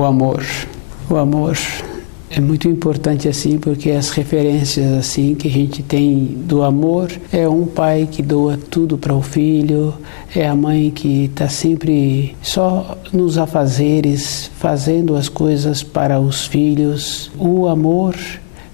O amor. O amor é muito importante assim, porque as referências assim que a gente tem do amor é um pai que doa tudo para o filho, é a mãe que está sempre só nos afazeres, fazendo as coisas para os filhos. O amor,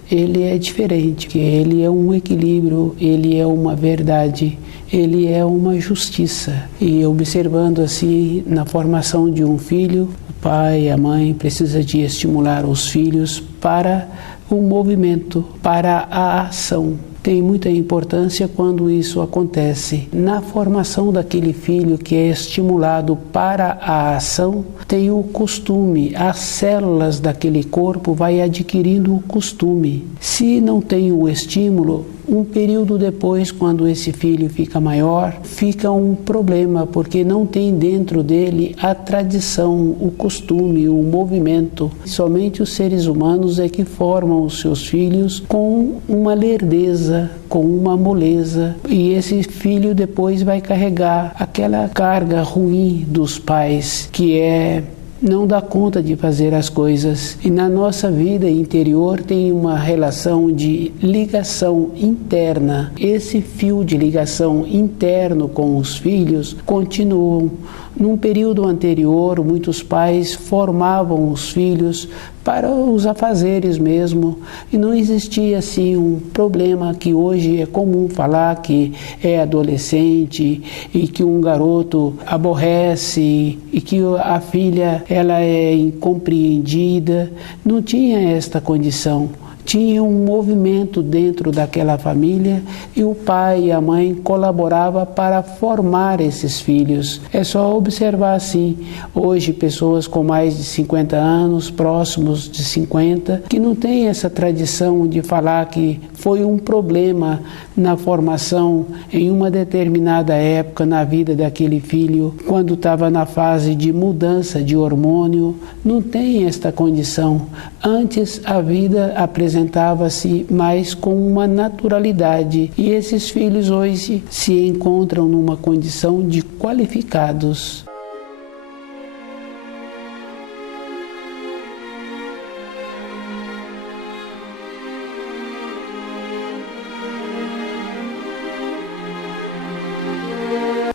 ele é diferente, que ele é um equilíbrio, ele é uma verdade, ele é uma justiça. E observando assim na formação de um filho, o pai, a mãe precisa de estimular os filhos para o movimento, para a ação. Tem muita importância quando isso acontece. Na formação daquele filho que é estimulado para a ação, tem o costume, as células daquele corpo vai adquirindo o costume. Se não tem o estímulo, um período depois, quando esse filho fica maior, fica um problema, porque não tem dentro dele a tradição, o costume, o movimento. Somente os seres humanos é que formam os seus filhos com uma lerdeza, com uma moleza. E esse filho depois vai carregar aquela carga ruim dos pais, que é não dá conta de fazer as coisas. E na nossa vida interior tem uma relação de ligação interna. Esse fio de ligação interno com os filhos continuam. Num período anterior, muitos pais formavam os filhos para os afazeres mesmo, e não existia assim um problema que hoje é comum falar, que é adolescente e que um garoto aborrece e que a filha ela é incompreendida. Não tinha esta condição. Tinha um movimento dentro daquela família e o pai e a mãe colaboravam para formar esses filhos. É só observar assim, hoje pessoas com mais de 50 anos, próximos de 50, que não têm essa tradição de falar que foi um problema na formação em uma determinada época na vida daquele filho, quando estava na fase de mudança de hormônio. Não tem esta condição. Antes a vida apresentava-se mais com uma naturalidade e esses filhos hoje se encontram numa condição de qualificados.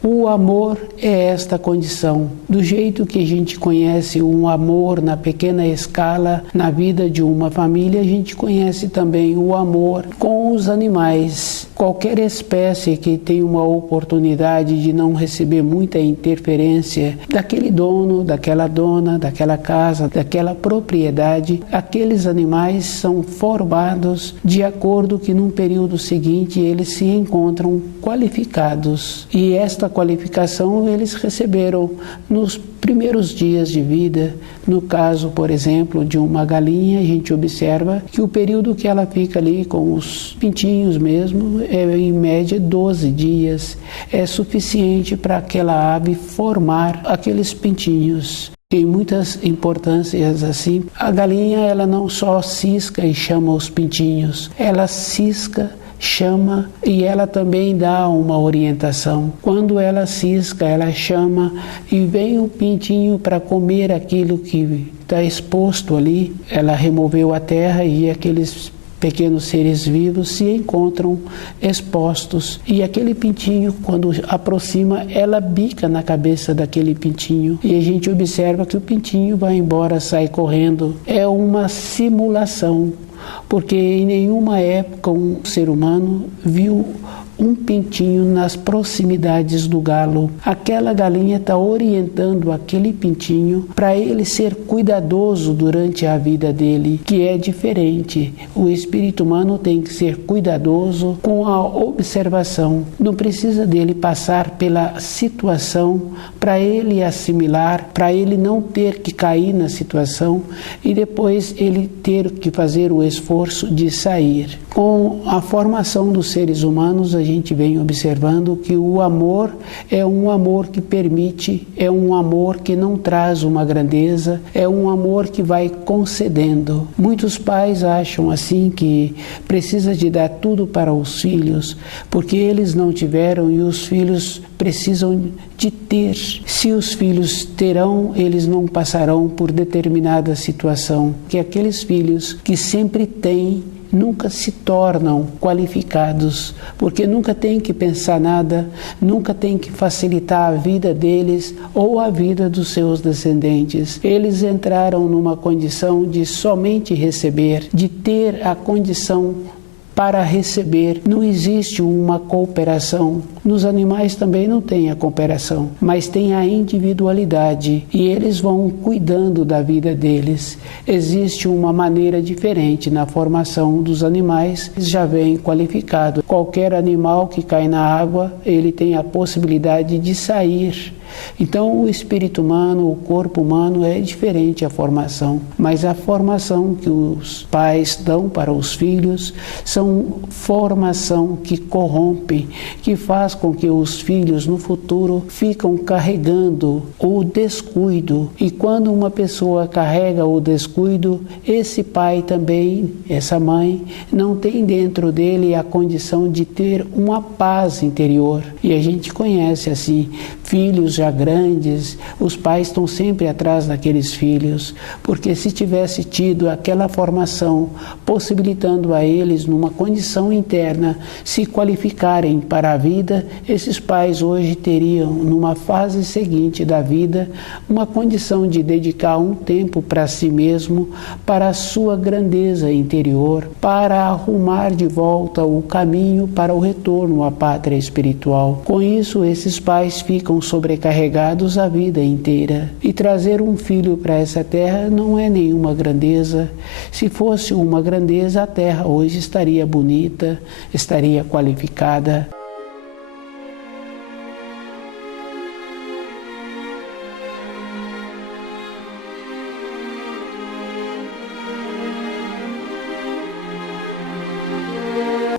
O amor é esta condição. Do jeito que a gente conhece um amor na pequena escala na vida de uma família, a gente conhece também o amor com os animais. Qualquer espécie que tem uma oportunidade de não receber muita interferência daquele dono, daquela dona, daquela casa, daquela propriedade, aqueles animais são formados de acordo que num período seguinte eles se encontram qualificados. E esta qualificação eles receberam nos primeiros dias de vida. No caso, por exemplo, de uma galinha, a gente observa que o período que ela fica ali com os pintinhos mesmo é em média 12 dias. É suficiente para aquela ave formar aqueles pintinhos. Tem muitas importâncias assim. A galinha, ela não só cisca e chama os pintinhos, ela cisca, chama e ela também dá uma orientação. Quando ela cisca, ela chama e vem o pintinho para comer aquilo que está exposto ali. Ela removeu a terra e aqueles pequenos seres vivos se encontram expostos. E aquele pintinho, quando aproxima, ela bica na cabeça daquele pintinho. E a gente observa que o pintinho vai embora, sai correndo. É uma simulação, porque em nenhuma época um ser humano viu um pintinho nas proximidades do galo. Aquela galinha está orientando aquele pintinho para ele ser cuidadoso durante a vida dele, que é diferente. O espírito humano tem que ser cuidadoso com a observação. Não precisa dele passar pela situação para ele assimilar, para ele não ter que cair na situação e depois ele ter que fazer o esforço de sair. Com a formação dos seres humanos, a gente vem observando que o amor é um amor que permite, é um amor que não traz uma grandeza, é um amor que vai concedendo. Muitos pais acham assim que precisa de dar tudo para os filhos, porque eles não tiveram e os filhos precisam de ter. Se os filhos terão, eles não passarão por determinada situação. Que aqueles filhos que sempre têm nunca se tornam qualificados, porque nunca tem que pensar nada, nunca tem que facilitar a vida deles ou a vida dos seus descendentes. Eles entraram numa condição de somente receber, de ter a condição para receber. Não existe uma cooperação. Nos animais também não tem a cooperação, mas tem a individualidade e eles vão cuidando da vida deles. Existe uma maneira diferente na formação dos animais, já vem qualificado. Qualquer animal que cai na água, ele tem a possibilidade de sair. Então o espírito humano, o corpo humano é diferente a formação, mas a formação que os pais dão para os filhos são formação que corrompe, que faz com que os filhos no futuro ficam carregando o descuido, e quando uma pessoa carrega o descuido, esse pai também, essa mãe, não tem dentro dele a condição de ter uma paz interior. E a gente conhece assim, filhos já grandes, os pais estão sempre atrás daqueles filhos, porque se tivesse tido aquela formação, possibilitando a eles, numa condição interna, se qualificarem para a vida, esses pais hoje teriam, numa fase seguinte da vida, uma condição de dedicar um tempo para si mesmo, para a sua grandeza interior, para arrumar de volta o caminho para o retorno à pátria espiritual. Com isso, esses pais ficam sobrecarregados a vida inteira. E trazer um filho para essa terra não é nenhuma grandeza. Se fosse uma grandeza, a terra hoje estaria bonita, estaria qualificada.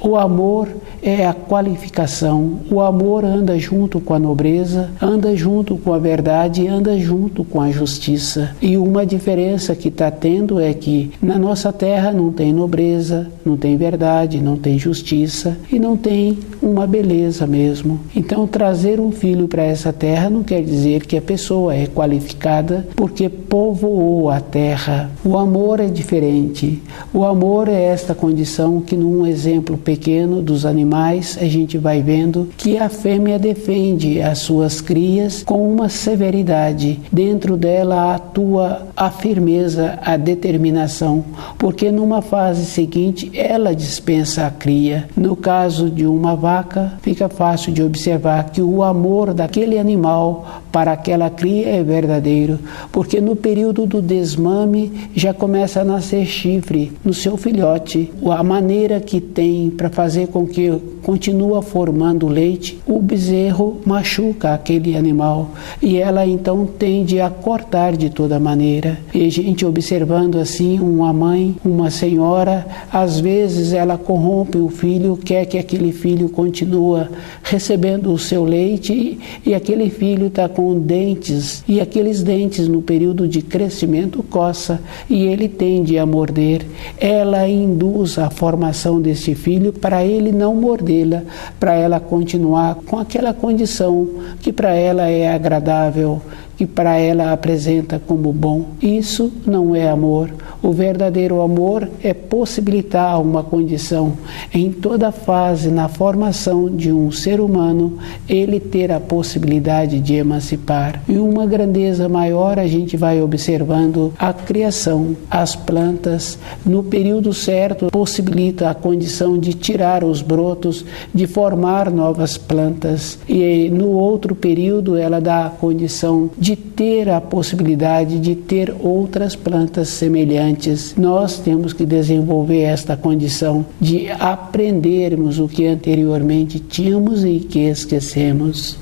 O amor é a qualificação. O amor anda junto com a nobreza, anda junto com a verdade, anda junto com a justiça. E uma diferença que está tendo é que na nossa terra não tem nobreza, não tem verdade, não tem justiça e não tem uma beleza mesmo. Então trazer um filho para essa terra não quer dizer que a pessoa é qualificada porque povoou a terra. O amor é diferente. O amor é esta condição que num exemplo pequeno dos animais, a gente vai vendo que a fêmea defende as suas crias com uma severidade. Dentro dela atua a firmeza, a determinação, porque numa fase seguinte ela dispensa a cria. No caso de uma vaca, fica fácil de observar que o amor daquele animal para aquela cria é verdadeiro, porque no período do desmame já começa a nascer chifre no seu filhote. A maneira que tem para fazer com que continua formando leite, o bezerro machuca aquele animal e ela então tende a cortar de toda maneira. E a gente observando assim uma mãe, uma senhora, às vezes ela corrompe o filho, quer que aquele filho continue recebendo o seu leite e aquele filho está com dentes e aqueles dentes no período de crescimento coça e ele tende a morder. Ela induz a formação desse filho para ele não mordê-la, para ela continuar com aquela condição que para ela é agradável, que para ela apresenta como bom. Isso não é amor. O verdadeiro amor é possibilitar uma condição em toda fase, na formação de um ser humano, ele ter a possibilidade de emancipar. E uma grandeza maior a gente vai observando a criação, as plantas, no período certo possibilita a condição de tirar os brotos, de formar novas plantas. E no outro período ela dá a condição de ter a possibilidade de ter outras plantas semelhantes. Nós temos que desenvolver esta condição de aprendermos o que anteriormente tínhamos e que esquecemos.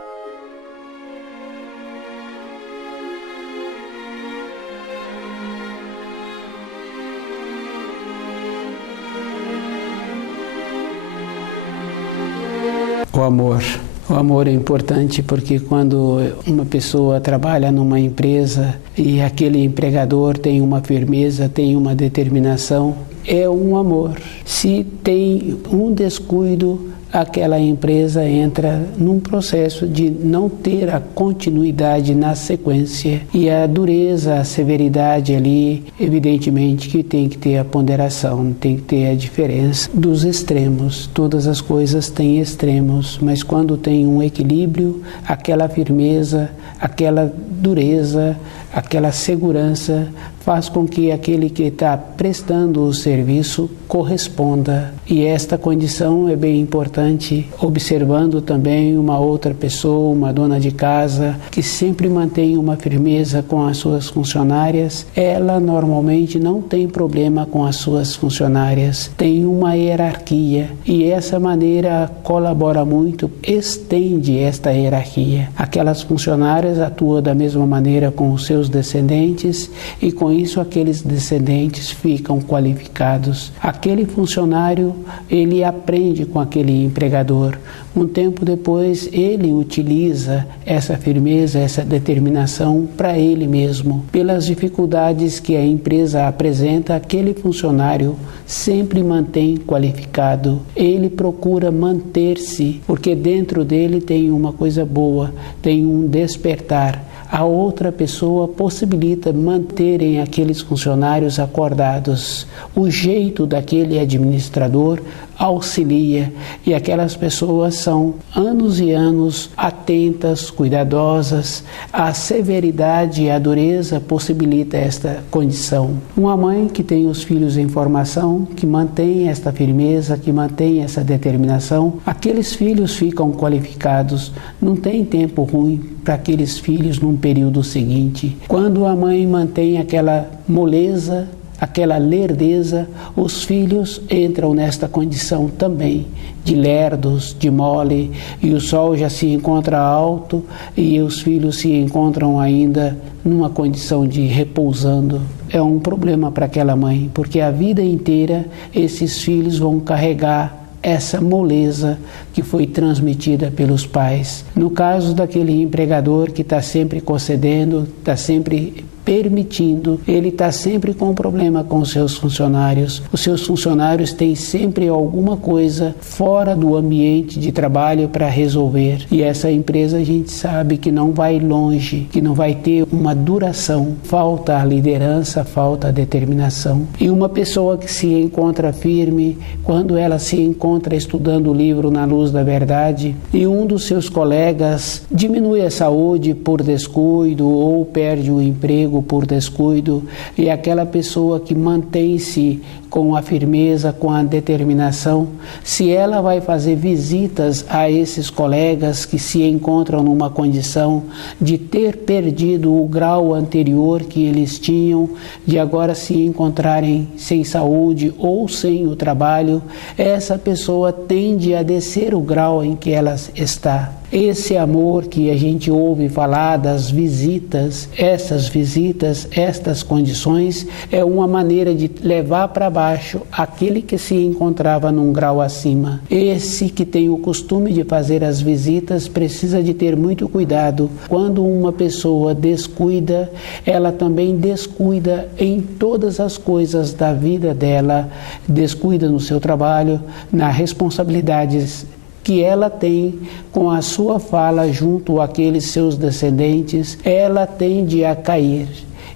O amor. O amor é importante porque quando uma pessoa trabalha numa empresa e aquele empregador tem uma firmeza, tem uma determinação, é um amor. Se tem um descuido, aquela empresa entra num processo de não ter a continuidade na sequência. E a dureza, a severidade ali, evidentemente que tem que ter a ponderação, tem que ter a diferença dos extremos. Todas as coisas têm extremos, mas quando tem um equilíbrio, aquela firmeza, aquela dureza, aquela segurança faz com que aquele que está prestando o serviço corresponda. E esta condição é bem importante, observando também uma outra pessoa, uma dona de casa, que sempre mantém uma firmeza com as suas funcionárias. Ela normalmente não tem problema com as suas funcionárias, tem uma hierarquia e essa maneira colabora muito, estende esta hierarquia. Aquelas funcionárias atuam da mesma maneira com os seus descendentes e com isso aqueles descendentes ficam qualificados. Aquele funcionário, ele aprende com aquele empregador. Um tempo depois, ele utiliza essa firmeza, essa determinação para ele mesmo. Pelas dificuldades que a empresa apresenta, aquele funcionário sempre mantém qualificado. Ele procura manter-se, porque dentro dele tem uma coisa boa, tem um despertar. A outra pessoa possibilita manterem aqueles funcionários acordados. O jeito daquele administrador auxilia e aquelas pessoas são anos e anos atentas, cuidadosas. A severidade e a dureza possibilita esta condição. Uma mãe que tem os filhos em formação, que mantém esta firmeza, que mantém essa determinação, aqueles filhos ficam qualificados. Não tem tempo ruim para aqueles filhos num período seguinte. Quando a mãe mantém aquela moleza, aquela lerdeza, os filhos entram nesta condição também de lerdos, de mole, e o sol já se encontra alto e os filhos se encontram ainda numa condição de repousando. É um problema para aquela mãe, porque a vida inteira esses filhos vão carregar essa moleza que foi transmitida pelos pais. No caso daquele empregador que está sempre concedendo, está sempre permitindo, ele está sempre com um problema com os seus funcionários. Os seus funcionários têm sempre alguma coisa fora do ambiente de trabalho para resolver. E essa empresa a gente sabe que não vai longe, que não vai ter uma duração. Falta a liderança, falta a determinação. E uma pessoa que se encontra firme, quando ela se encontra estudando o livro Na Luz da Verdade, e um dos seus colegas diminui a saúde por descuido ou perde o emprego por descuido, e aquela pessoa que mantém-se com a firmeza, com a determinação, se ela vai fazer visitas a esses colegas que se encontram numa condição de ter perdido o grau anterior que eles tinham, de agora se encontrarem sem saúde ou sem o trabalho, essa pessoa tende a descer o grau em que ela está. Esse amor que a gente ouve falar das visitas, estas condições, é uma maneira de levar para baixo aquele que se encontrava num grau acima. Esse que tem o costume de fazer as visitas precisa de ter muito cuidado. Quando uma pessoa descuida, ela também descuida em todas as coisas da vida dela, descuida no seu trabalho, nas responsabilidades que ela tem com a sua fala junto àqueles seus descendentes, ela tende a cair.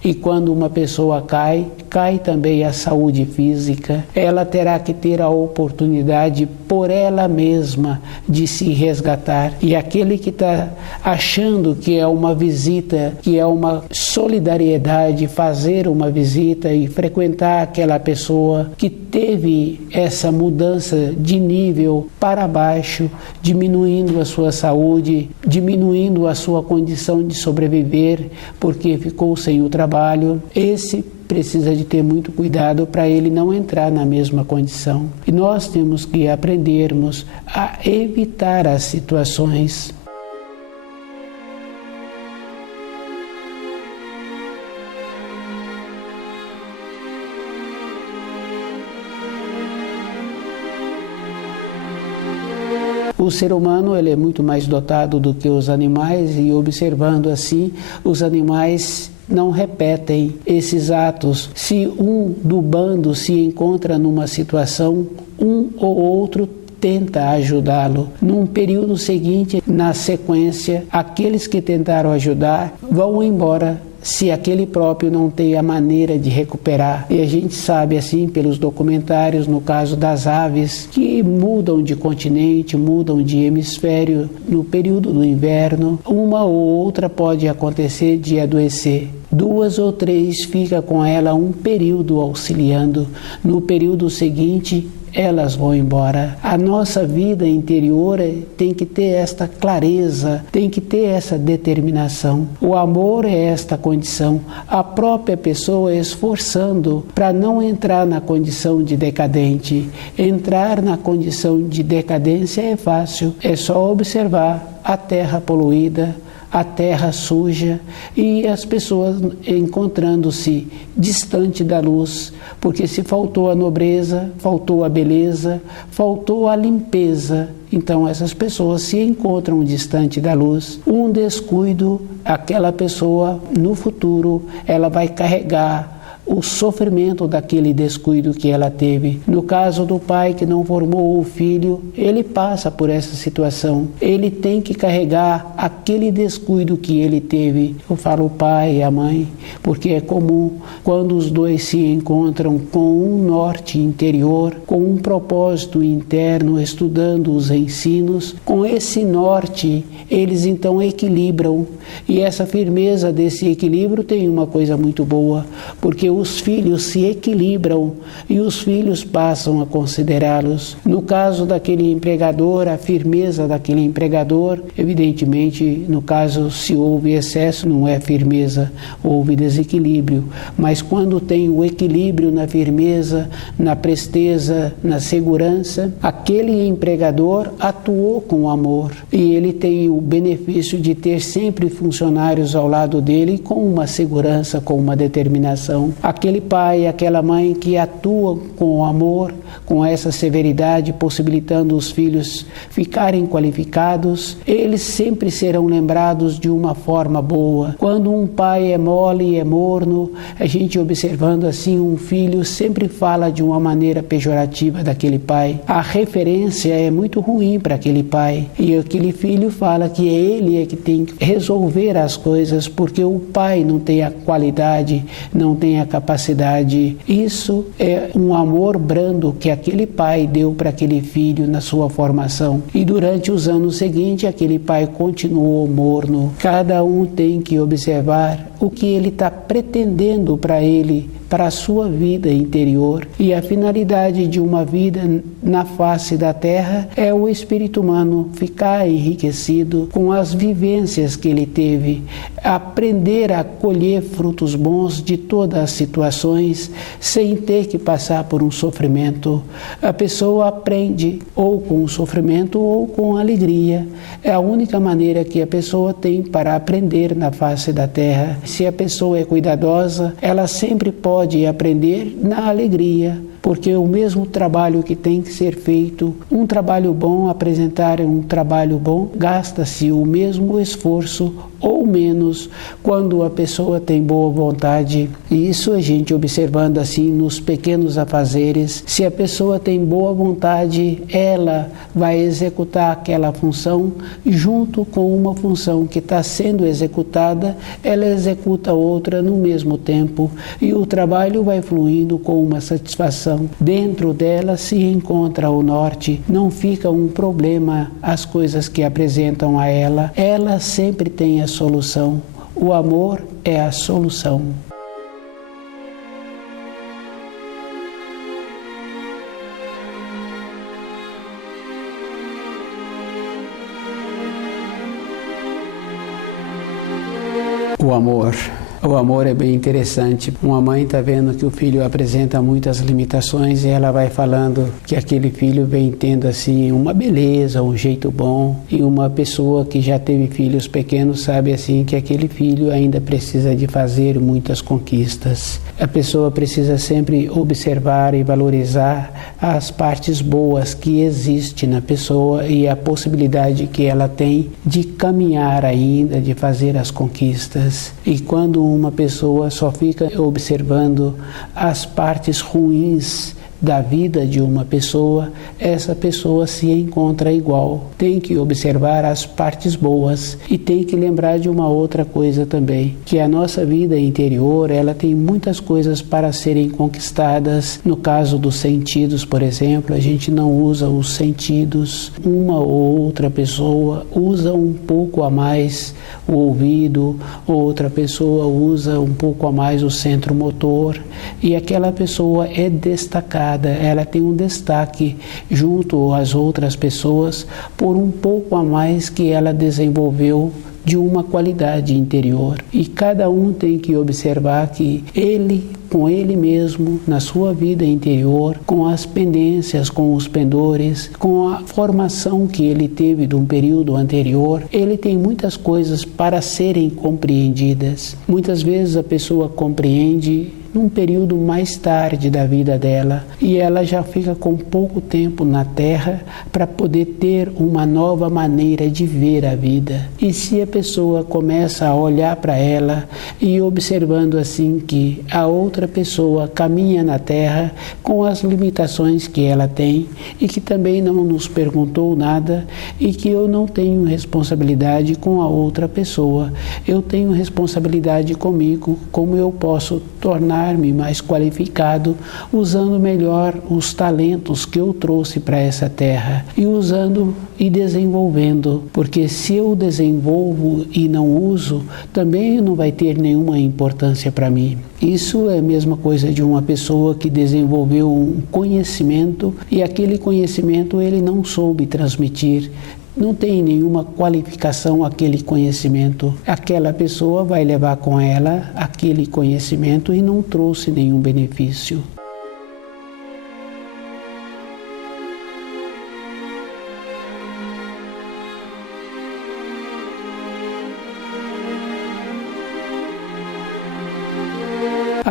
E quando uma pessoa cai, cai também a saúde física. Ela terá que ter a oportunidade por ela mesma de se resgatar. E aquele que está achando que é uma visita, que é uma solidariedade, fazer uma visita e frequentar aquela pessoa que teve essa mudança de nível para baixo, diminuindo a sua saúde, diminuindo a sua condição de sobreviver, porque ficou sem o trabalho, esse precisa de ter muito cuidado para ele não entrar na mesma condição. E nós temos que aprendermos a evitar as situações. O ser humano ele é muito mais dotado do que os animais e observando assim, os animais não repetem esses atos. Se um do bando se encontra numa situação, um ou outro tenta ajudá-lo. Num período seguinte, na sequência, aqueles que tentaram ajudar vão embora se aquele próprio não tem a maneira de recuperar. E a gente sabe assim pelos documentários, no caso das aves, que mudam de continente, mudam de hemisfério no período do inverno. Uma ou outra pode acontecer de adoecer. 2 ou 3 fica com ela um período auxiliando. No período seguinte, elas vão embora. A nossa vida interior tem que ter esta clareza, tem que ter essa determinação. O amor é esta condição. A própria pessoa esforçando para não entrar na condição de decadente. Entrar na condição de decadência é fácil, é só observar a terra poluída, a terra suja e as pessoas encontrando-se distante da luz, porque se faltou a nobreza, faltou a beleza, faltou a limpeza, então essas pessoas se encontram distante da luz. Um descuido, aquela pessoa no futuro, ela vai carregar o sofrimento daquele descuido que ela teve. No caso do pai que não formou o filho, ele passa por essa situação. Ele tem que carregar aquele descuido que ele teve. Eu falo o pai e a mãe, porque é comum quando os dois se encontram com um norte interior, com um propósito interno, estudando os ensinos, com esse norte, eles então equilibram. E essa firmeza desse equilíbrio tem uma coisa muito boa, porque os filhos se equilibram e os filhos passam a considerá-los. No caso daquele empregador, a firmeza daquele empregador, evidentemente, no caso, se houve excesso, não é firmeza, houve desequilíbrio. Mas quando tem o equilíbrio na firmeza, na presteza, na segurança, aquele empregador atuou com amor e ele tem o benefício de ter sempre funcionários ao lado dele com uma segurança, com uma determinação. Aquele pai, aquela mãe que atua com amor, com essa severidade, possibilitando os filhos ficarem qualificados, eles sempre serão lembrados de uma forma boa. Quando um pai é mole e é morno, a gente observando assim um filho sempre fala de uma maneira pejorativa daquele pai. A referência é muito ruim para aquele pai e aquele filho fala que ele é que tem que resolver as coisas porque o pai não tem a qualidade, não tem a capacidade. Isso é um amor brando que aquele pai deu para aquele filho na sua formação. E durante os anos seguintes, aquele pai continuou morno. Cada um tem que observar o que ele está pretendendo para ele, para a sua vida interior. E a finalidade de uma vida na face da terra é o espírito humano ficar enriquecido com as vivências que ele teve, aprender a colher frutos bons de todas as situações sem ter que passar por um sofrimento. A pessoa aprende ou com o sofrimento ou com alegria. É a única maneira que a pessoa tem para aprender na face da terra. Se a pessoa é cuidadosa, ela sempre pode aprender na alegria, porque o mesmo trabalho que tem que ser feito, um trabalho bom, apresentar um trabalho bom, gasta-se o mesmo esforço ou menos quando a pessoa tem boa vontade. E isso a gente observando assim nos pequenos afazeres. Se a pessoa tem boa vontade, ela vai executar aquela função junto com uma função que está sendo executada, ela executa outra no mesmo tempo e o trabalho vai fluindo com uma satisfação. Dentro dela se encontra o norte, não fica um problema as coisas que apresentam a ela, ela sempre tem a solução. O amor é a solução. O amor. O amor é bem interessante. Uma mãe está vendo que o filho apresenta muitas limitações e ela vai falando que aquele filho vem tendo assim uma beleza, um jeito bom. E uma pessoa que já teve filhos pequenos sabe assim que aquele filho ainda precisa de fazer muitas conquistas. A pessoa precisa sempre observar e valorizar as partes boas que existem na pessoa e a possibilidade que ela tem de caminhar ainda, de fazer as conquistas. E quando uma pessoa só fica observando as partes ruins da vida de uma pessoa, essa pessoa se encontra igual. Tem que observar as partes boas e tem que lembrar de uma outra coisa também, que a nossa vida interior, ela tem muitas coisas para serem conquistadas. No caso dos sentidos, por exemplo, a gente não usa os sentidos. Uma ou outra pessoa usa um pouco a mais o ouvido, outra pessoa usa um pouco a mais o centro motor e aquela pessoa é destacada, ela tem um destaque junto às outras pessoas por um pouco a mais que ela desenvolveu de uma qualidade interior. E cada um tem que observar que ele, com ele mesmo, na sua vida interior, com as pendências, com os pendores, com a formação que ele teve de um período anterior, ele tem muitas coisas para serem compreendidas. Muitas vezes a pessoa compreende num período mais tarde da vida dela e ela já fica com pouco tempo na Terra para poder ter uma nova maneira de ver a vida. E se a pessoa começa a olhar para ela e observando assim que a outra pessoa caminha na Terra com as limitações que ela tem e que também não nos perguntou nada e que eu não tenho responsabilidade com a outra pessoa, eu tenho responsabilidade comigo, como eu posso tornar-me mais qualificado usando melhor os talentos que eu trouxe para essa terra e usando e desenvolvendo, porque se eu desenvolvo e não uso, também não vai ter nenhuma importância para mim. Isso é a mesma coisa de uma pessoa que desenvolveu um conhecimento e aquele conhecimento ele não soube transmitir. Não tem nenhuma qualificação aquele conhecimento. Aquela pessoa vai levar com ela aquele conhecimento e não trouxe nenhum benefício.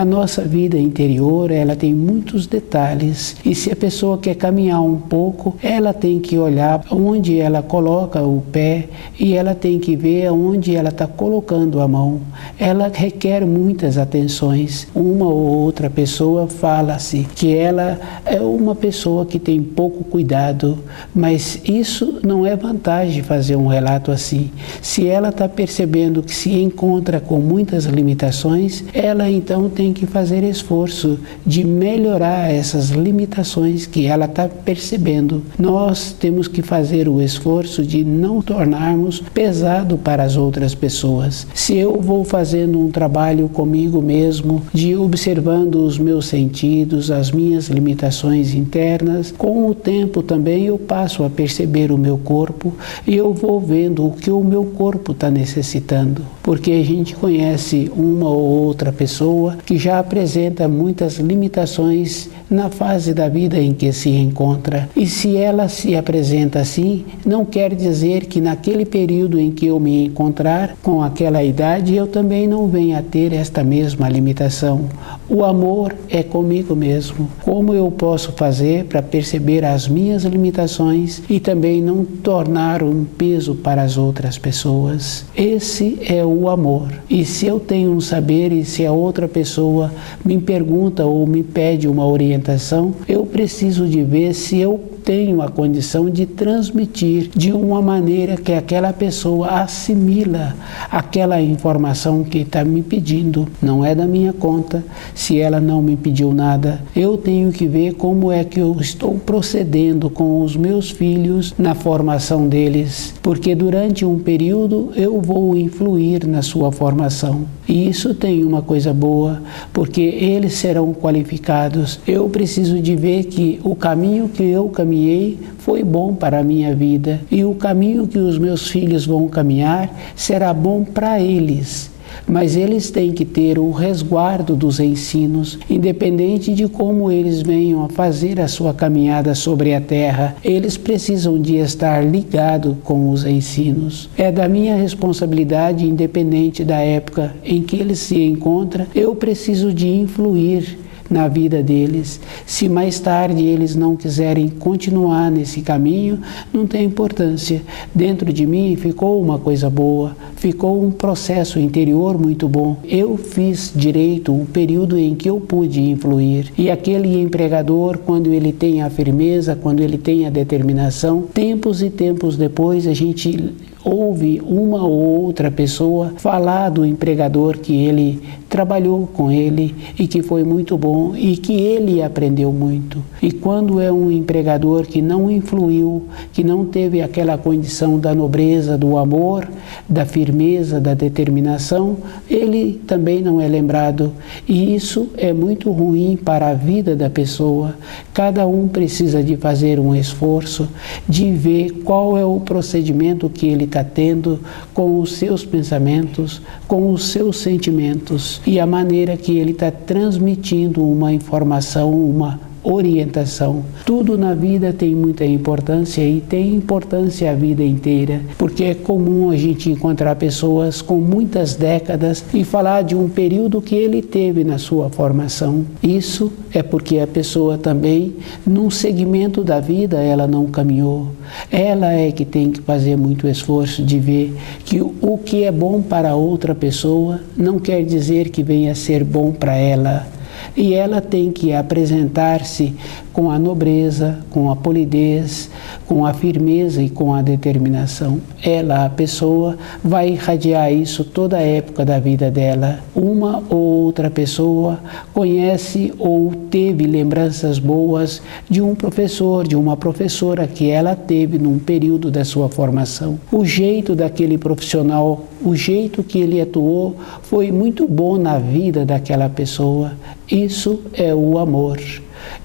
A nossa vida interior, ela tem muitos detalhes e se a pessoa quer caminhar um pouco, ela tem que olhar onde ela coloca o pé e ela tem que ver onde ela está colocando a mão. Ela requer muitas atenções. Uma ou outra pessoa fala-se que ela é uma pessoa que tem pouco cuidado, mas isso não é vantagem fazer um relato assim. Se ela está percebendo que se encontra com muitas limitações, ela então tem que fazer esforço de melhorar essas limitações que ela está percebendo. Nós temos que fazer o esforço de não tornarmos pesado para as outras pessoas. Se eu vou fazendo um trabalho comigo mesmo, de observando os meus sentidos, as minhas limitações internas, com o tempo também eu passo a perceber o meu corpo e eu vou vendo o que o meu corpo está necessitando. Porque a gente conhece uma ou outra pessoa que já apresenta muitas limitações na fase da vida em que se encontra. E se ela se apresenta assim, não quer dizer que naquele período em que eu me encontrar com aquela idade, eu também não venha a ter esta mesma limitação. O amor é comigo mesmo. Como eu posso fazer para perceber as minhas limitações e também não tornar um peso para as outras pessoas? Esse é o amor. E se eu tenho um saber e se a outra pessoa me pergunta ou me pede uma orientação, eu preciso de ver se eu tenho a condição de transmitir de uma maneira que aquela pessoa assimila aquela informação que está me pedindo. Não é da minha conta. Se ela não me pediu nada, eu tenho que ver como é que eu estou procedendo com os meus filhos na formação deles, porque durante um período eu vou influir na sua formação. E isso tem uma coisa boa, porque eles serão qualificados. Eu preciso de ver que o caminho que eu caminhei foi bom para a minha vida e o caminho que os meus filhos vão caminhar será bom para eles. mas eles têm que ter o resguardo dos ensinos, independente de como eles venham a fazer a sua caminhada sobre a terra, eles precisam de estar ligados com os ensinos. É da minha responsabilidade, independente da época em que eles se encontram, eu preciso de influir na vida deles. Se mais tarde eles não quiserem continuar nesse caminho, não tem importância. Dentro de mim ficou uma coisa boa, ficou um processo interior muito bom. Eu fiz direito o período em que eu pude influir. E aquele empregador, quando ele tem a firmeza, quando ele tem a determinação, tempos e tempos depois a gente ouve uma ou outra pessoa falar do empregador que ele trabalhou com ele e que foi muito bom e que ele aprendeu muito. E quando é um empregador que não influiu, que não teve aquela condição da nobreza, do amor, da firmeza, da determinação, ele também não é lembrado. E isso é muito ruim para a vida da pessoa. Cada um precisa de fazer um esforço, de ver qual é o procedimento que ele está tendo com os seus pensamentos, com os seus sentimentos e a maneira que ele está transmitindo uma informação, uma orientação. Tudo na vida tem muita importância e tem importância a vida inteira, porque é comum a gente encontrar pessoas com muitas décadas e falar de um período que ele teve na sua formação. Isso é porque a pessoa também, num segmento da vida, ela não caminhou. Ela é que tem que fazer muito esforço de ver que o que é bom para outra pessoa não quer dizer que venha a ser bom para ela. E ela tem que apresentar-se com a nobreza, com a polidez, com a firmeza e com a determinação. Ela, a pessoa, vai irradiar isso toda a época da vida dela. Uma ou outra pessoa conhece ou teve lembranças boas de um professor, de uma professora que ela teve num período da sua formação. O jeito daquele profissional, o jeito que ele atuou foi muito bom na vida daquela pessoa. Isso é o amor.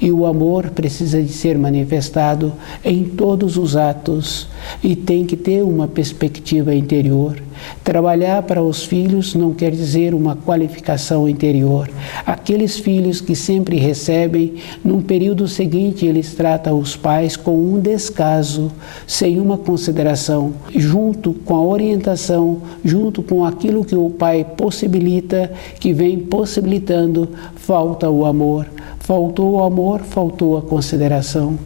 E o amor precisa de ser manifestado em todos os atos e tem que ter uma perspectiva interior. Trabalhar para os filhos não quer dizer uma qualificação interior. Aqueles filhos que sempre recebem, num período seguinte eles tratam os pais com um descaso, sem uma consideração, junto com a orientação, junto com aquilo que o pai possibilita, que vem possibilitando, falta o amor. Faltou o amor, faltou a consideração.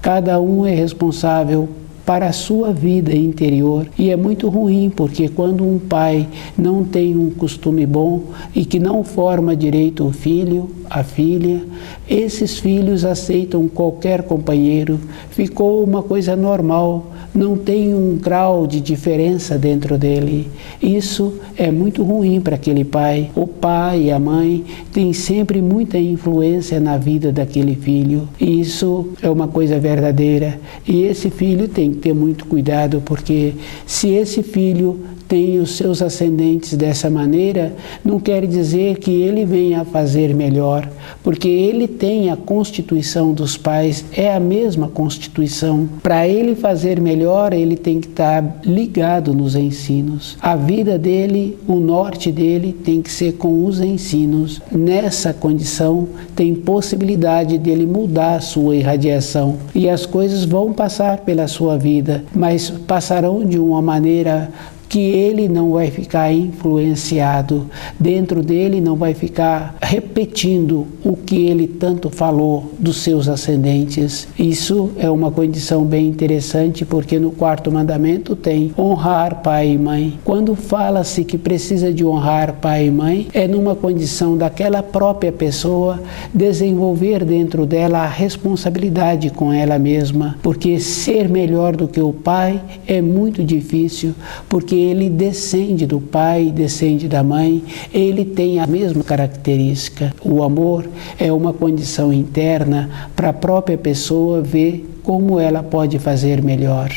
Cada um é responsável para a sua vida interior. E é muito ruim, porque quando um pai não tem um costume bom e que não forma direito o filho, a filha, esses filhos aceitam qualquer companheiro, ficou uma coisa normal, não tem um grau de diferença dentro dele. Isso é muito ruim para aquele pai. O pai e a mãe têm sempre muita influência na vida daquele filho. E isso é uma coisa verdadeira. E esse filho tem que ter muito cuidado, porque se esse filho tem os seus ascendentes dessa maneira, não quer dizer que ele venha a fazer melhor, porque ele tem a constituição dos pais, é a mesma constituição. Para ele fazer melhor, ele tem que estar ligado nos ensinos. A vida dele, o norte dele tem que ser com os ensinos. Nessa condição, tem possibilidade dele mudar a sua irradiação e as coisas vão passar pela sua vida, mas passarão de uma maneira que ele não vai ficar influenciado, dentro dele não vai ficar repetindo o que ele tanto falou dos seus ascendentes. Isso é uma condição bem interessante, porque no quarto mandamento tem honrar pai e mãe. Quando fala-se que precisa de honrar pai e mãe, é numa condição daquela própria pessoa desenvolver dentro dela a responsabilidade com ela mesma, porque ser melhor do que o pai é muito difícil, porque ele descende do pai, descende da mãe, ele tem a mesma característica. O amor é uma condição interna para a própria pessoa ver como ela pode fazer melhor.